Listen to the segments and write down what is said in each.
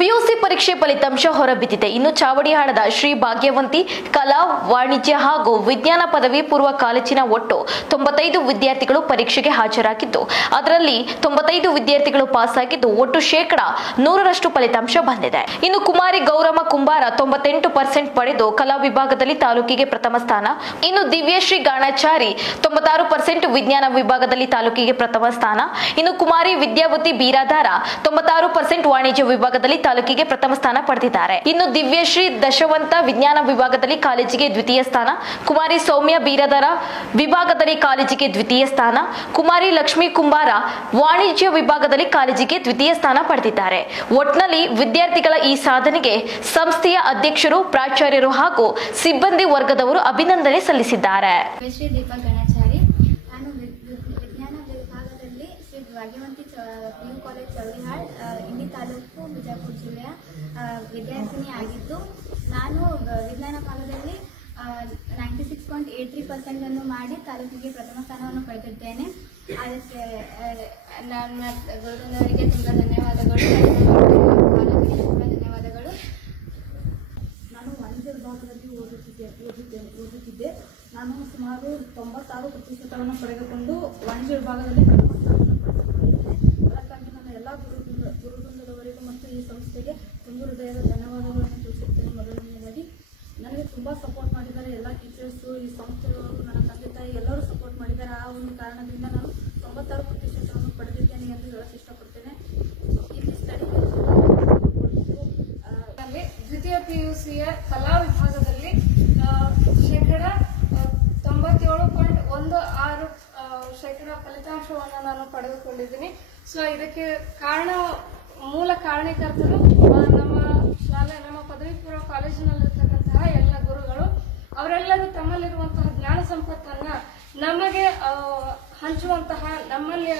PUC ಪರೀಕ್ಷೆ ಫಲಿತಾಂಶ ಹೊರಬಿದ್ದಿದೆ. ಇನ್ನು ಚಾವಡಿಹಾಳದ ಶ್ರೀ ಭಾಗ್ಯವಂತಿ ಕಲಾ ವಾಣಿಜ್ಯ ಹಾಗೂ ವಿಜ್ಞಾನ ಪದವಿ ಪೂರ್ವ ಕಾಲೇಜಿನ ಒಟ್ಟು 95 ವಿದ್ಯಾರ್ಥಿಗಳು ಪರೀಕ್ಷೆಗೆ ಹಾಜರಾಗಿದ್ದು, ಅದರಲ್ಲಿ 95 ವಿದ್ಯಾರ್ಥಿಗಳು ಪಾಸ್ ಆಗಿದ್ದು ಒಟ್ಟು 100% ಫಲಿತಾಂಶ ಬಂದಿದೆ. ಇನ್ನು ಕುಮಾರಿ ಗೌರಮ್ಮ ಕುಂಬಾರ 98% ಪಡೆದು ಕಲಾ ವಿಭಾಗದಲ್ಲಿ ತಾಲೂಕಿಗೆ ಪ್ರಥಮ ಸ್ಥಾನ. ಇನ್ನು ದಿವ್ಯಶ್ರೀ ಗಾಣಚಾರಿ 96% ವಿಜ್ಞಾನ ವಿಭಾಗದಲ್ಲಿ ತಾಲೂಕಿಗೆ ಪ್ರಥಮ ಸ್ಥಾನ. ಇನ್ನು ಕುಮಾರಿ ವಿದ್ಯಾವತಿ ಬೀರಾದಾರ 96% ವಾಣಿಜ್ಯ ವಿಭಾಗದಲ್ಲಿ ತಾಲೂಕಿಗೆ ಪ್ರಥಮ ಸ್ಥಾನ ಪಡೆದಿದ್ದಾರೆ. ಇನ್ನು ದಿವ್ಯಶ್ರೀ ದಶವಂತ ವಿಜ್ಞಾನ ವಿಭಾಗದಲ್ಲಿ ಕಾಲೇಜಿಗೆ ದ್ವಿತೀಯ ಸ್ಥಾನ, ಕುಮಾರಿ ಸೌಮ್ಯ ಬೀರಾದಾರ ವಿಭಾಗದಲ್ಲಿ ಕಾಲೇಜಿಗೆ ದ್ವಿತೀಯ ಸ್ಥಾನ, ಕುಮಾರಿ ಲಕ್ಷ್ಮೀ ಕುಂಬಾರ ವಾಣಿಜ್ಯ ವಿಭಾಗದಲ್ಲಿ ಕಾಲೇಜಿಗೆ ದ್ವಿತೀಯ ಸ್ಥಾನ ಪಡೆದಿದ್ದಾರೆ. ಒಟ್ನಲ್ಲಿ ವಿದ್ಯಾರ್ಥಿಗಳ ಈ ಸಾಧನೆಗೆ ಸಂಸ್ಥೆಯ ಅಧ್ಯಕ್ಷರು, ಪ್ರಾಚಾರ್ಯರು ಹಾಗೂ ಸಿಬ್ಬಂದಿ ವರ್ಗದವರು ಅಭಿನಂದನೆ ಸಲ್ಲಿಸಿದ್ದಾರೆ. ಭಾಗ್ಯವಂತಿ PU ಕಾಲೇಜ್ ಚೌಡಿಹಾಳ್ ಇಂಡಿ ತಾಲೂಕು ಬಿಜಾಪುರ ಜಿಲ್ಲೆಯ ವಿದ್ಯಾರ್ಥಿನಿ ಆಗಿದ್ದು, ನಾನು ವಿಜ್ಞಾನ ಭಾಗದಲ್ಲಿ 96.83% ಅನ್ನು ಮಾಡಿ ತಾಲೂಕಿಗೆ ಪ್ರಥಮ ಸ್ಥಾನವನ್ನು ಪಡೆದಿದ್ದೇನೆ. ಅದಕ್ಕೆ ನನ್ನ ಗುರುಗಳವರಿಗೆ ತುಂಬ ಧನ್ಯವಾದಗಳು. ನಾನು ವಾಣಿಜ್ಯ ವಿಭಾಗದಲ್ಲಿ ಓದುತ್ತಿದ್ದೆ. ನಾನು ಸುಮಾರು 96% ಪಡೆದುಕೊಂಡು ವಾಣಿಜ್ಯ ವಿಭಾಗದಲ್ಲಿ ಪ್ರಥಮ ಸ್ಥಾನವನ್ನು ಪಡೆದುಕೊಂಡಿದ್ದೇನೆ. ಅದಕ್ಕಾಗಿ ನನ್ನ ಎಲ್ಲ ಗುರುವೃಂದದವರಿಗೂ ಮತ್ತು ಈ ಸಂಸ್ಥೆಗೆ ತುಂಬ ಹೃದಯದ ಧನ್ಯವಾದಗಳನ್ನು ತಿಳಿಸುತ್ತೇನೆ. ಮೊದಲನೆಯದಾಗಿ ನನಗೆ ತುಂಬ ಸಪೋರ್ಟ್ ಮಾಡಿದ್ದಾರೆ ಎಲ್ಲ ಟೀಚರ್ಸು, ಈ ಸಂಸ್ಥೆಯವರು, ನನ್ನ ತಂದೆ ತಾಯಿ ಎಲ್ಲರೂ ಸಪೋರ್ಟ್ ಮಾಡಿದ್ದಾರೆ. ಆ ಒಂದು ಕಾರಣದಿಂದ ನಾನು 96% ಪಡೆದಿದ್ದೇನೆ ಎಂದು ಹೇಳಕ್ಕೆ ಇಷ್ಟಪಡ್ತೇನೆ. ಇಲ್ಲಿ ಸ್ಟಡಿ ದ್ವಿತೀಯ PUCಯ ಕಲಾ ವಿಭಾಗದಲ್ಲಿ 97.16% ಫಲಿತಾಂಶವನ್ನು ನಾನು ಪಡೆದುಕೊಂಡಿದ್ದೀನಿ. ಸೊ ಇದಕ್ಕೆ ಮೂಲ ಕಾರಣೀಕರ್ತರು ನಮ್ಮ ಪದವಿ ಪೂರ್ವ ಕಾಲೇಜಿನಲ್ಲಿರ್ತಕ್ಕಂತಹ ಎಲ್ಲ ಗುರುಗಳು. ಅವರೆಲ್ಲರೂ ತಮ್ಮಲ್ಲಿರುವಂತಹ ಜ್ಞಾನ ಸಂಪತ್ತನ್ನ ನಮಗೆ ಹಂಚುವಂತಹ ನಮ್ಮಲ್ಲಿ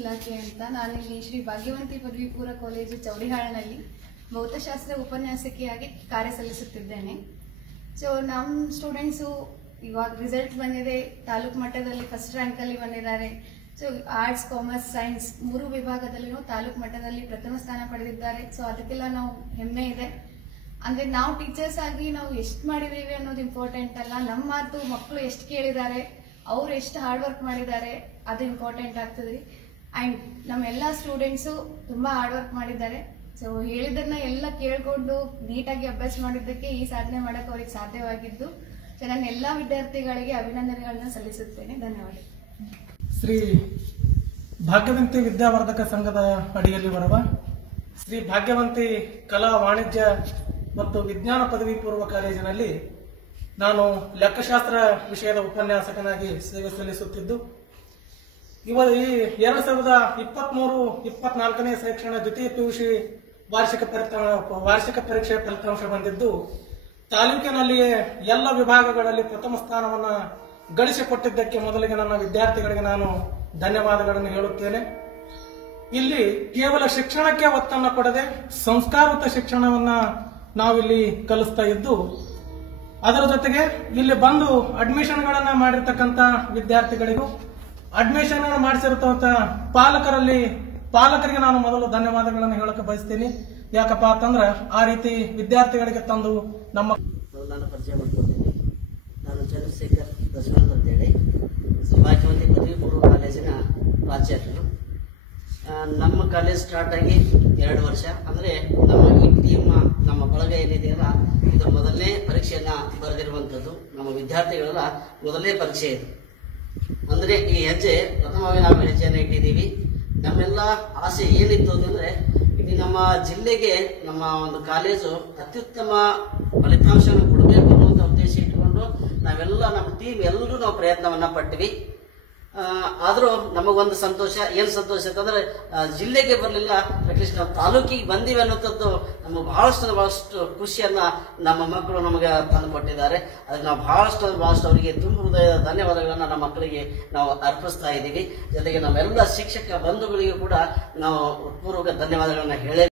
ಇಲಾಖೆ ಅಂತ ನಾನಿಲ್ಲಿ ಶ್ರೀ ಭಾಗ್ಯವಂತಿ ಪದವಿ ಪೂರ್ವ ಕಾಲೇಜು ಚೌಡಿಹಾಳನಲ್ಲಿ ಭೌತಶಾಸ್ತ್ರ ಉಪನ್ಯಾಸಕಿಯಾಗಿ ಕಾರ್ಯ ಸಲ್ಲಿಸುತ್ತಿದ್ದೇನೆ. ಸೊ ನಮ್ಮ ಸ್ಟೂಡೆಂಟ್ಸು ಇವಾಗ ರಿಸಲ್ಟ್ ಬಂದಿದೆ, ತಾಲೂಕು ಮಟ್ಟದಲ್ಲಿ ಫಸ್ಟ್ ರ್ಯಾಂಕಲ್ಲಿ ಬಂದಿದ್ದಾರೆ. ಸೊ ಆರ್ಟ್ಸ್, ಕಾಮರ್ಸ್, ಸೈನ್ಸ್ 3 ವಿಭಾಗದಲ್ಲಿನೂ ತಾಲೂಕು ಮಟ್ಟದಲ್ಲಿ ಪ್ರಥಮ ಸ್ಥಾನ ಪಡೆದಿದ್ದಾರೆ. ಸೊ ಅದಕ್ಕೆಲ್ಲ ನಾವು ಹೆಮ್ಮೆ ಇದೆ. ಅಂದರೆ ನಾವು ಟೀಚರ್ಸ್ ಆಗಿ ನಾವು ಎಷ್ಟು ಮಾಡಿದ್ದೀವಿ ಅನ್ನೋದು ಇಂಪಾರ್ಟೆಂಟ್ ಅಲ್ಲ, ನಮ್ಮ ಮಾತು ಮಕ್ಕಳು ಎಷ್ಟು ಕೇಳಿದ್ದಾರೆ, ಅವ್ರು ಎಷ್ಟು ಹಾರ್ಡ್ ವರ್ಕ್ ಮಾಡಿದ್ದಾರೆ ಅದು ಇಂಪಾರ್ಟೆಂಟ್ ಆಗ್ತದೆ. ಆ್ಯಂಡ್ ನಮ್ಮೆಲ್ಲ ಸ್ಟೂಡೆಂಟ್ಸು ತುಂಬ ಹಾರ್ಡ್ ವರ್ಕ್ ಮಾಡಿದ್ದಾರೆ. ಸೊ ಹೇಳಿದ್ದನ್ನ ಎಲ್ಲ ಕೇಳಿಕೊಂಡು ನೀಟಾಗಿ ಅಭ್ಯಾಸ ಮಾಡಿದ್ದಕ್ಕೆ ಈ ಸಾಧನೆ ಮಾಡೋಕ್ಕೆ ಅವ್ರಿಗೆ ಸಾಧ್ಯವಾಗಿದ್ದು. ಸೊ ನಾನು ಎಲ್ಲ ವಿದ್ಯಾರ್ಥಿಗಳಿಗೆ ಅಭಿನಂದನೆಗಳನ್ನು ಸಲ್ಲಿಸುತ್ತೇನೆ. ಧನ್ಯವಾದ. ಶ್ರೀ ಭಾಗ್ಯವಂತಿ ವಿದ್ಯಾವರ್ಧಕ ಸಂಘದ ಅಡಿಯಲ್ಲಿ ಬರುವ ಶ್ರೀ ಭಾಗ್ಯವಂತಿ ಕಲಾ ವಾಣಿಜ್ಯ ಮತ್ತು ವಿಜ್ಞಾನ ಪದವಿ ಪೂರ್ವ ಕಾಲೇಜಿನಲ್ಲಿ ನಾನು ಲೆಕ್ಕಶಾಸ್ತ್ರ ವಿಷಯದ ಉಪನ್ಯಾಸಕನಾಗಿ ಸೇವೆ ಸಲ್ಲಿಸುತ್ತಿದ್ದು, ಈ 2023-24ನೇ ಶೈಕ್ಷಣ ದ್ವಿತೀಯ PUC ವಾರ್ಷಿಕ ಪರೀಕ್ಷೆ ಫಲಿತಾಂಶ ಬಂದಿದ್ದು, ತಾಲೂಕಿನಲ್ಲಿಯೇ ಎಲ್ಲ ವಿಭಾಗಗಳಲ್ಲಿ ಪ್ರಥಮ ಸ್ಥಾನವನ್ನು ಗಳಿಸಿಕೊಟ್ಟಿದ್ದಕ್ಕೆ ಮೊದಲಿಗೆ ನನ್ನ ವಿದ್ಯಾರ್ಥಿಗಳಿಗೆ ನಾನು ಧನ್ಯವಾದಗಳನ್ನು ಹೇಳುತ್ತೇನೆ. ಇಲ್ಲಿ ಕೇವಲ ಶಿಕ್ಷಣಕ್ಕೆ ಒತ್ತನ್ನು ಕೊಡದೆ ಸಂಸ್ಕಾರಯುತ ಶಿಕ್ಷಣವನ್ನ ನಾವಿಲ್ಲಿ ಕಲಿಸ್ತಾ ಇದ್ದು, ಅದರ ಜೊತೆಗೆ ಇಲ್ಲಿ ಬಂದು ಅಡ್ಮಿಷನ್ಗಳನ್ನ ಮಾಡಿರ್ತಕ್ಕಂಥ ವಿದ್ಯಾರ್ಥಿಗಳಿಗೂ ಅಡ್ಮಿಷನ್ ಮಾಡಿಸಿರ್ತಕ್ಕಂಥ ಪಾಲಕರಿಗೆ ನಾನು ಮೊದಲು ಧನ್ಯವಾದಗಳನ್ನು ಹೇಳಕ್ಕೆ ಬಯಸ್ತೀನಿ. ಯಾಕಪ್ಪ ಅಂತಂದ್ರೆ ಆ ರೀತಿ ವಿದ್ಯಾರ್ಥಿಗಳಿಗೆ ತಂದು ನಾನು ಪರಿಚಯ ಮಾಡ್ಕೊಳ್ತೀನಿ. ನಾನು ಚಂದ್ರಶೇಖರ್ ದಶವಂತ್ ಅಂತೇಳಿ ಶ್ರೀ ಭಾಗ್ಯವಂತಿ ಪದವಿ ಪೂರ್ವ ಕಾಲೇಜಿನ ಪ್ರಾಚಾರ್ಯರು. ನಮ್ಮ ಕಾಲೇಜ್ ಸ್ಟಾರ್ಟ್ ಆಗಿ 2 ವರ್ಷ. ಅಂದರೆ ನಮ್ಮ ಈ ಟೀಮ್, ನಮ್ಮ ಬಳಗ ಏನಿದೆಯಲ್ಲ, ಇದು ಮೊದಲನೇ ಪರೀಕ್ಷೆಯನ್ನ ಬರೆದಿರುವಂಥದ್ದು. ನಮ್ಮ ವಿದ್ಯಾರ್ಥಿಗಳೆಲ್ಲ ಮೊದಲನೇ ಪರೀಕ್ಷೆ ಇದು. ಅಂದರೆ ಈ ಹೆಜ್ಜೆ ಪ್ರಥಮವಾಗಿ ನಾವು ಹೆಜ್ಜೆಯನ್ನು ಇಟ್ಟಿದ್ದೀವಿ. ನಮ್ಮೆಲ್ಲ ಆಸೆ ಏನಿತ್ತು ಅಂತಂದ್ರೆ, ಇಡೀ ನಮ್ಮ ಜಿಲ್ಲೆಗೆ ನಮ್ಮ ಒಂದು ಕಾಲೇಜು ಅತ್ಯುತ್ತಮ ಫಲಿತಾಂಶವನ್ನು ಕೊಡಬೇಕು ಅನ್ನುವಂಥ ಉದ್ದೇಶ ಇಟ್ಟುಕೊಂಡು ನಾವೆಲ್ಲ ನಮ್ಮ ಟೀಮ್ ಎಲ್ಲರೂ ನಾವು ಪ್ರಯತ್ನವನ್ನ ಪಟ್ಟಿವಿ. ಆದರೂ ನಮಗೊಂದು ಸಂತೋಷ, ಏನು ಸಂತೋಷ ಅಂತಂದ್ರೆ ಜಿಲ್ಲೆಗೆ ಬರಲಿಲ್ಲ, ಅಟ್ಲೀಸ್ಟ್ ನಾವು ತಾಲೂಕಿಗೆ ಬಂದಿವೆ ಅನ್ನೋಂಥದ್ದು ನಮಗೆ ಬಹಳಷ್ಟು ಖುಷಿಯನ್ನ ನಮ್ಮ ಮಕ್ಕಳು ನಮಗೆ ತಂದು ಕೊಟ್ಟಿದ್ದಾರೆ. ಅದಕ್ಕೆ ನಾವು ಬಹಳಷ್ಟು ಅವರಿಗೆ ತುಂಬ ಹೃದಯದ ಧನ್ಯವಾದಗಳನ್ನ ನಮ್ಮ ಮಕ್ಕಳಿಗೆ ನಾವು ಅರ್ಪಿಸ್ತಾ ಇದ್ದೀವಿ. ಜೊತೆಗೆ ನಮ್ಮೆಲ್ಲ ಶಿಕ್ಷಕ ಬಂಧುಗಳಿಗೂ ಕೂಡ ನಾವು ಪೂರ್ವಕ ಧನ್ಯವಾದಗಳನ್ನ ಹೇಳೇ